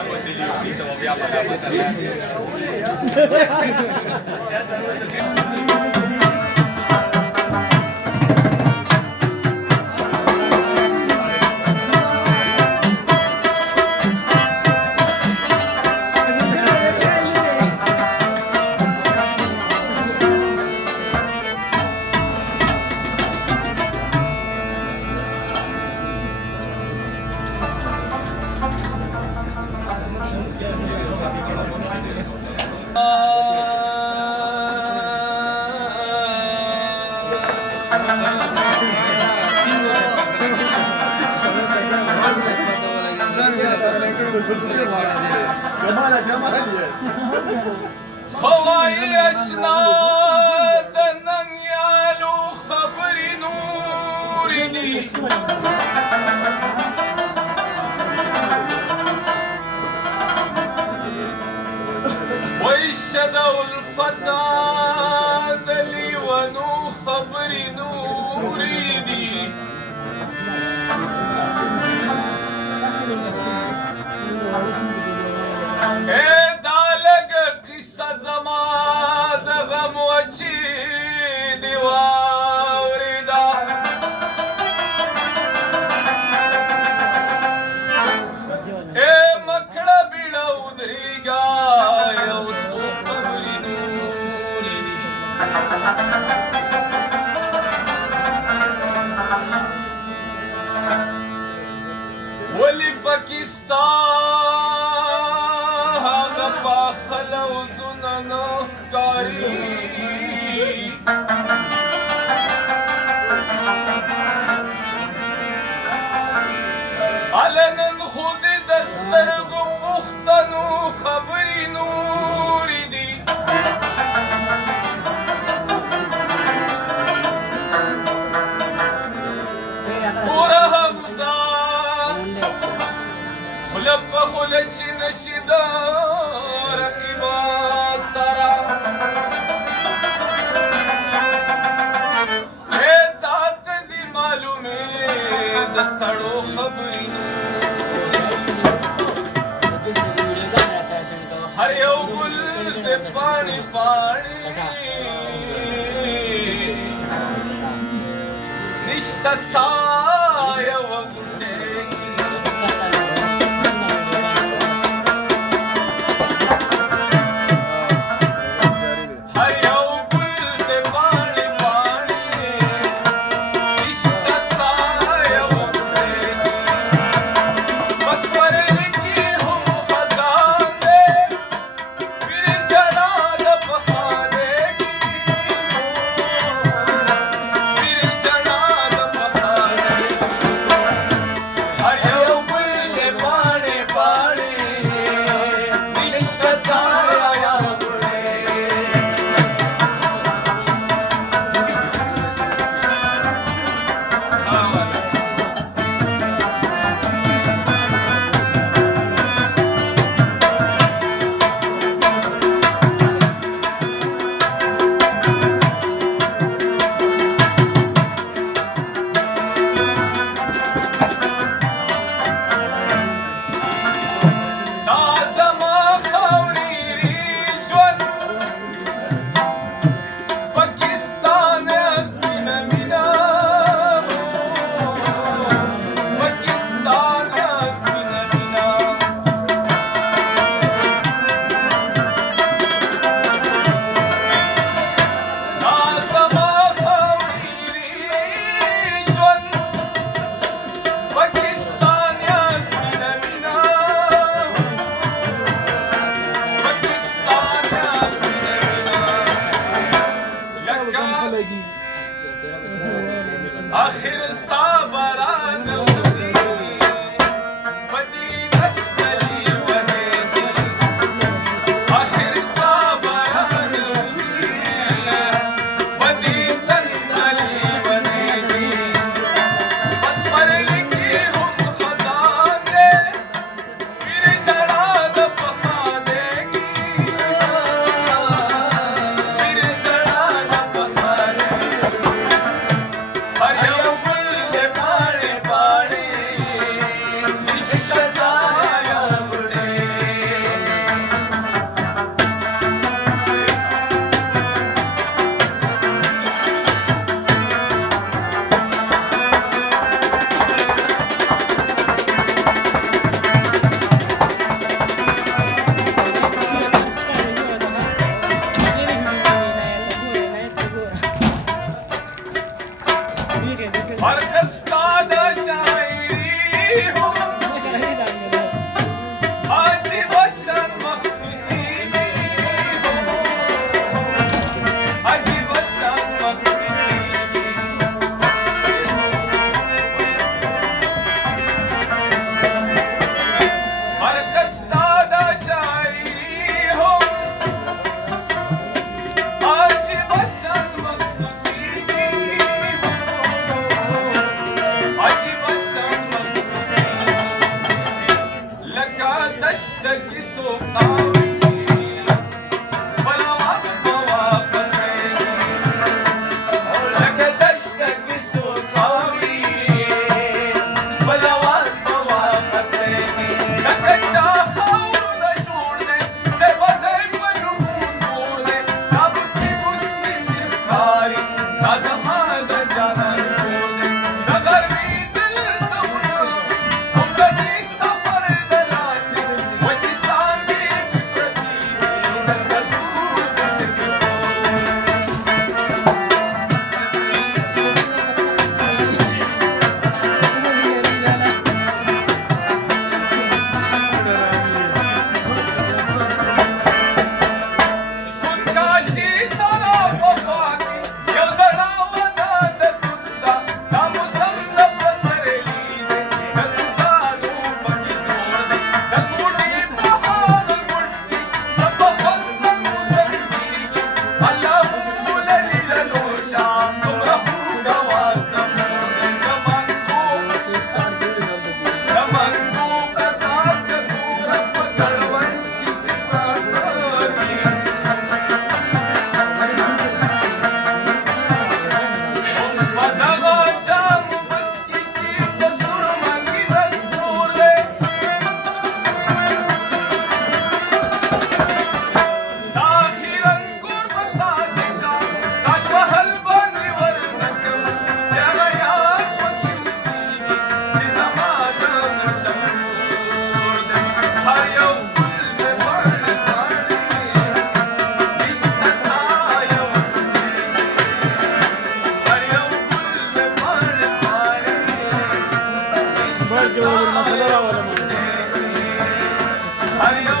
शपथ दिली होती तेव्हा बी आम्हाला मतदान خوای اشنا دنن یالو خبری نوری دی ویشد الفتا دلی ونو خبری نوری دی دالگ قصه زما د غم وچی دی واوریدا مکړه بیړه ودریګا یو څو خبرې نورې دي ولی پاکستان هغه پاخل او زنانو ښکاري هله نن خو د سترګو پوښتنو خبرې نورې دي پوره حمزه خوله په خوله چې نشي د رقیبا سره تا ته دي معلومې د سړو خبرې هر یو ګل د پاڼې پاڼې نشته سایه و بوټې تشتكي سقاوي ولا وصف وقسيني لك تشتكي سقاوي ولا وصف وقسيني لك جاخور نجورني زيبا زيبا نمونورني نابتي بطي جخاري نازمان دجانا نورني نغربي دل تمنا وقدي سفر دلاتي وجي سامي بقربيني نغربو بشكل كنت عجي سرى وفاكي يوزنا ونادى تبدا ناموسم نبصر ليدي كتبانو بكي زوردي كتولي بحار الملكي سبخت سموزنبيجي الله للنوشا سمره جواز نمودي كمانكو كتاك كورا بقرونشكي چپاكي Padago jamu baskici basurmangi dasmurde Dahiran kurba sadeka Taj Mahal bani varnakam Jamayat paki usigi Jizamada zindamurde Har yav kulle varne varne Ishta sayam Har yav kulle varne varne Ishta sayam Har yav